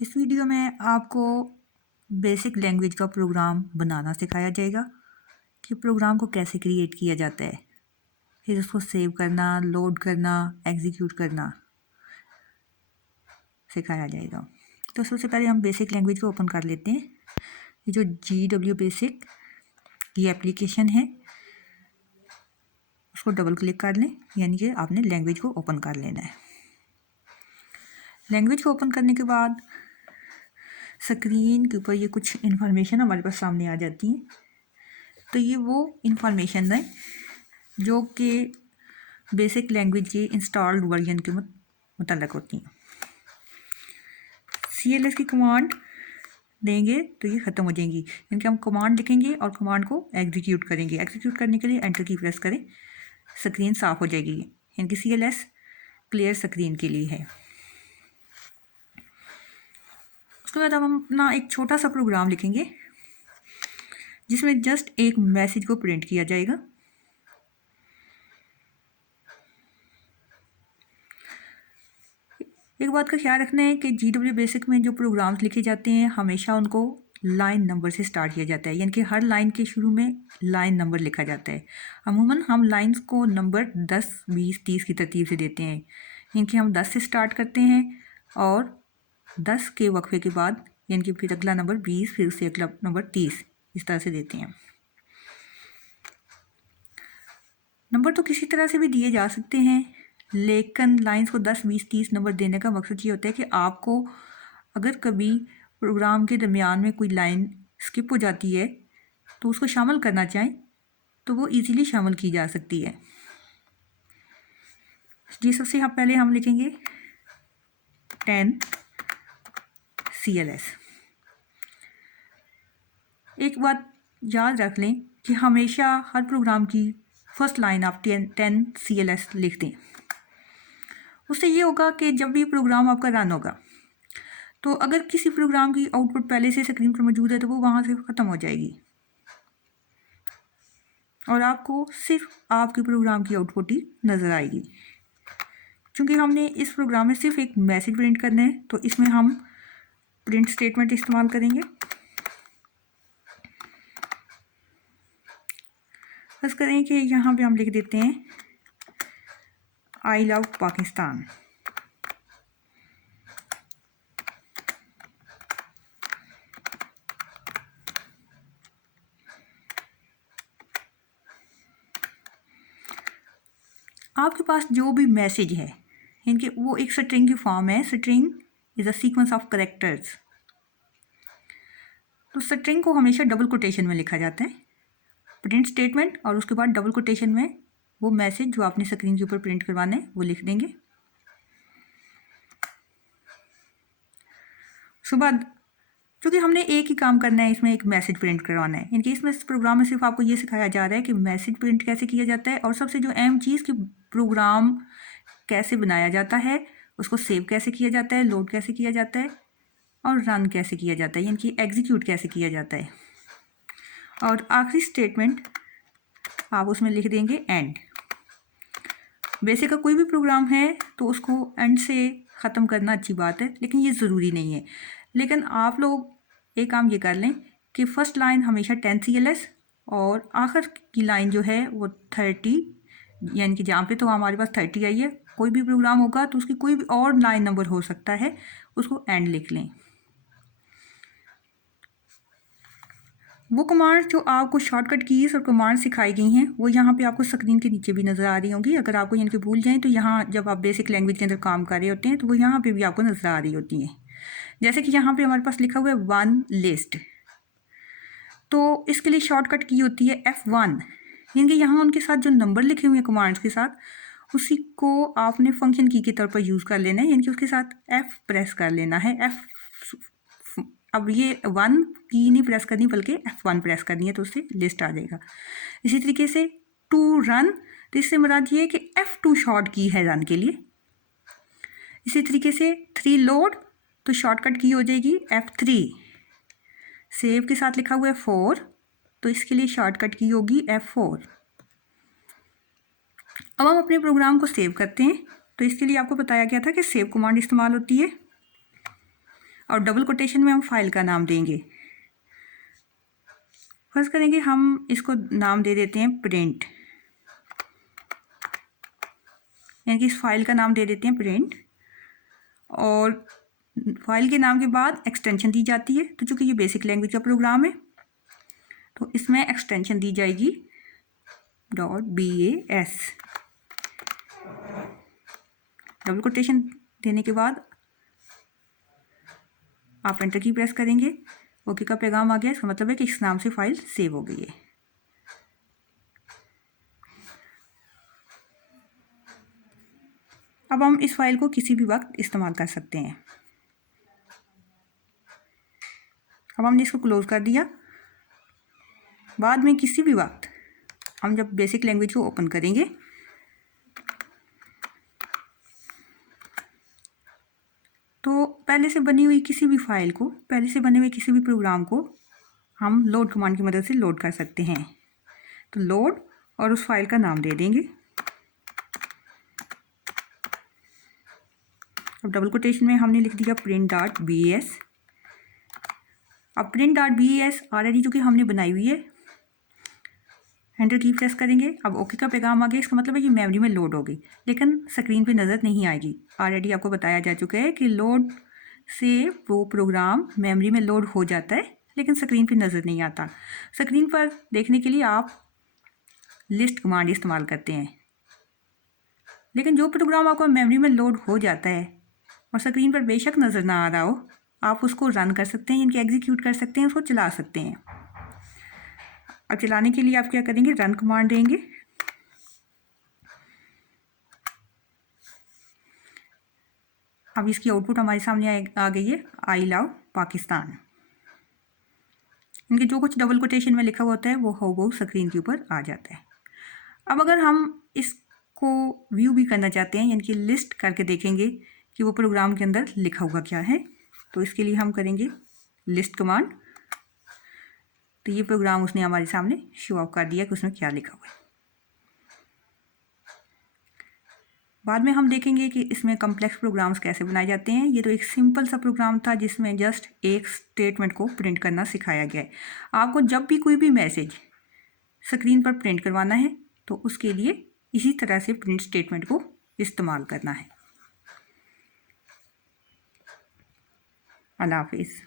इस वीडियो में आपको बेसिक लैंग्वेज का प्रोग्राम बनाना सिखाया जाएगा कि प्रोग्राम को कैसे क्रिएट किया जाता है, फिर उसको सेव करना, लोड करना, एग्जीक्यूट करना सिखाया जाएगा। तो सबसे पहले हम बेसिक लैंग्वेज को ओपन कर लेते हैं। ये जो GW बेसिक ये एप्लीकेशन है, उसको डबल क्लिक कर लें, यानी कि आपने लैंग्वेज को ओपन कर लेना है। लैंग्वेज को ओपन करने के बाद स्क्रीन के ऊपर ये कुछ इन्फॉर्मेशन हमारे पास सामने आ जाती है। तो ये वो इन्फॉर्मेशन है जो कि बेसिक लैंग्वेज के इंस्टॉल्ड वर्जन के मुतल्लक होती हैं। CLS की कमांड देंगे तो ये ख़त्म हो जाएंगी, यानी कि हम कमांड लिखेंगे और कमांड को एग्जीक्यूट करेंगे। एग्जीक्यूट करने के लिए एंटर की प्रेस करें, स्क्रीन साफ़ हो जाएगी, यानी कि CLS क्लियर स्क्रीन के लिए है। उसके बाद हम अपना एक छोटा सा प्रोग्राम लिखेंगे जिसमें जस्ट एक मैसेज को प्रिंट किया जाएगा। एक बात का ख्याल रखना है कि GW बेसिक में जो प्रोग्राम्स लिखे जाते हैं हमेशा उनको लाइन नंबर से स्टार्ट किया जाता है, यानी कि हर लाइन के शुरू में लाइन नंबर लिखा जाता है। अमूमन हम लाइंस को नंबर 10, 20, 30 की तरतीब से देते हैं, यानी कि हम 10 से स्टार्ट करते हैं और 10 के वक्फे के बाद यानी कि फिर अगला नंबर 20, फिर उससे अगला नंबर 30, इस तरह से देते हैं। नंबर तो किसी तरह से भी दिए जा सकते हैं, लेकिन लाइंस को 10, 20, 30 नंबर देने का मकसद ये होता है कि आपको अगर कभी प्रोग्राम के दरमियान में कोई लाइन स्किप हो जाती है तो उसको शामिल करना चाहें तो वो इजीली शामिल की जा सकती है। जी, सबसे पहले हम लिखेंगे 10 CLS। एक बात याद रख लें कि हमेशा हर प्रोग्राम की फर्स्ट लाइन आप 10 CLS लिख दें। उससे ये होगा कि जब भी प्रोग्राम आपका रन होगा तो अगर किसी प्रोग्राम की आउटपुट पहले से स्क्रीन पर मौजूद है तो वो वहाँ से ख़त्म हो जाएगी और आपको सिर्फ आपके प्रोग्राम की आउटपुट ही नज़र आएगी। क्योंकि हमने इस प्रोग्राम में सिर्फ एक मैसेज प्रिंट करना है तो इसमें हम प्रिंट स्टेटमेंट इस्तेमाल करेंगे। बस करें कि यहाँ पे हम लिख देते हैं आई लव पाकिस्तान। आपके पास जो भी मैसेज है इनके वो एक स्ट्रिंग की फॉर्म है। String is a sequence of characters. तो स्ट्रिंग को हमेशा डबल कोटेशन में लिखा जाता है, प्रिंट स्टेटमेंट और उसके बाद डबल कोटेशन में वो मैसेज जो आपने स्क्रीन के ऊपर प्रिंट करवाना है वो लिख देंगे। उसके बाद क्योंकि हमने एक ही काम करना है, इसमें एक मैसेज प्रिंट करवाना है, इनके इसमें इस प्रोग्राम में सिर्फ आपको ये सिखाया जा रहा है कि मैसेज प्रिंट कैसे किया जाता है और सबसे जो अहम चीज़ कि प्रोग्राम कैसे बनाया जाता है, उसको सेव कैसे किया जाता है, लोड कैसे किया जाता है और रन कैसे किया जाता है, यानी कि एग्जीक्यूट कैसे किया जाता है। और आखिरी स्टेटमेंट आप उसमें लिख देंगे एंड। बेसिक का कोई भी प्रोग्राम है तो उसको एंड से ख़त्म करना अच्छी बात है, लेकिन ये ज़रूरी नहीं है। लेकिन आप लोग एक काम ये कर लें कि फ़र्स्ट लाइन हमेशा 10 CLS और आखिर की लाइन जो है वो 30, यानी कि जहाँ पे तो हमारे पास 30 आई है, कोई भी प्रोग्राम होगा तो उसकी कोई भी और लाइन नंबर हो सकता है, उसको एंड लिख लें। वो कमांड जो आपको शॉर्टकट कीज़ और कमांड सिखाई गई हैं वो यहाँ पे आपको स्क्रीन के नीचे भी नज़र आ रही होंगी। अगर आपको यानी कि भूल जाएं तो यहाँ जब आप बेसिक लैंग्वेज के अंदर काम कर रहे होते हैं तो वो यहाँ पे भी आपको नज़र आ रही होती हैं। जैसे कि यहाँ पे हमारे पास लिखा हुआ है वन लिस्ट, तो इसके लिए शॉर्टकट की होती है F1, यानी कि यहाँ उनके साथ जो नंबर लिखे हुए हैं कमांड्स के साथ उसी को आपने फंक्शन की के तौर पर यूज़ कर लेना है, यानी कि उसके साथ F प्रेस कर लेना है। अब ये 1 की नहीं प्रेस करनी बल्कि F1 प्रेस करनी है तो उससे लिस्ट आ जाएगा। इसी तरीके से 2 रन, तो इससे मुराद ये है कि F2 शॉर्ट की है रन के लिए। इसी तरीके से 3 लोड, तो शॉर्टकट की हो जाएगी F3। सेव के साथ लिखा हुआ है 4, तो इसके लिए शॉर्टकट की होगी F4। अब हम अपने प्रोग्राम को सेव करते हैं, तो इसके लिए आपको बताया गया था कि सेव कमांड इस्तेमाल होती है। और डबल कोटेशन में हम फाइल का नाम देंगे। फर्स्ट करेंगे हम इसको नाम दे देते हैं प्रिंट, यानी कि इस फाइल का नाम दे देते हैं प्रिंट। और फाइल के नाम के बाद एक्सटेंशन दी जाती है। तो चूंकि ये बेसिक लैंग्वेज का प्रोग्राम है तो इसमें एक्सटेंशन दी जाएगी .bas। डबल कोटेशन देने के बाद आप एंटर की प्रेस करेंगे, ओके का पैगाम आ गया। इसका मतलब है कि इस नाम से फाइल सेव हो गई है। अब हम इस फाइल को किसी भी वक्त इस्तेमाल कर सकते हैं। अब हमने इसको क्लोज कर दिया। बाद में किसी भी वक्त हम जब बेसिक लैंग्वेज को ओपन करेंगे तो पहले से बनी हुई किसी भी फाइल को, पहले से बने हुए किसी भी प्रोग्राम को हम लोड कमांड की मदद से लोड कर सकते हैं। तो लोड और उस फाइल का नाम दे देंगे। अब डबल कोटेशन में हमने लिख दिया print.bas। अब print.bas ऑलरेडी जो कि हमने बनाई हुई है, एंटर की प्रेस करेंगे। अब ओके का पैगाम आ गया। इसका मतलब है कि मेमोरी में लोड हो गई, लेकिन स्क्रीन पे नज़र नहीं आएगी। ऑलरेडी आपको बताया जा चुका है कि लोड से वो प्रोग्राम मेमोरी में लोड हो जाता है, लेकिन स्क्रीन पे नज़र नहीं आता। स्क्रीन पर देखने के लिए आप लिस्ट कमांड इस्तेमाल करते हैं, लेकिन जो प्रोग्राम आपको मेमोरी में लोड हो जाता है और स्क्रीन पर बेशक नज़र ना आ रहा हो, आप उसको रन कर सकते हैं, इनके एग्जीक्यूट कर सकते हैं, उसको चला सकते हैं। अब चलाने के लिए आप क्या करेंगे, रन कमांड देंगे। अब इसकी आउटपुट हमारे सामने आ गई है, आई लव पाकिस्तान। इनके जो कुछ डबल कोटेशन में लिखा होता है वो हो स्क्रीन के ऊपर आ जाता है। अब अगर हम इसको व्यू भी करना चाहते हैं, यानी कि लिस्ट करके देखेंगे कि वो प्रोग्राम के अंदर लिखा हुआ क्या है, तो इसके लिए हम करेंगे लिस्ट कमांड। तो ये प्रोग्राम उसने हमारे सामने शो ऑफ कर दिया कि उसमें क्या लिखा हुआ है। बाद में हम देखेंगे कि इसमें कॉम्प्लेक्स प्रोग्राम्स कैसे बनाए जाते हैं। ये तो एक सिंपल सा प्रोग्राम था जिसमें जस्ट एक स्टेटमेंट को प्रिंट करना सिखाया गया है। आपको जब भी कोई भी मैसेज स्क्रीन पर प्रिंट करवाना है तो उसके लिए इसी तरह से प्रिंट स्टेटमेंट को इस्तेमाल करना है। अल्लाह हाफिज़।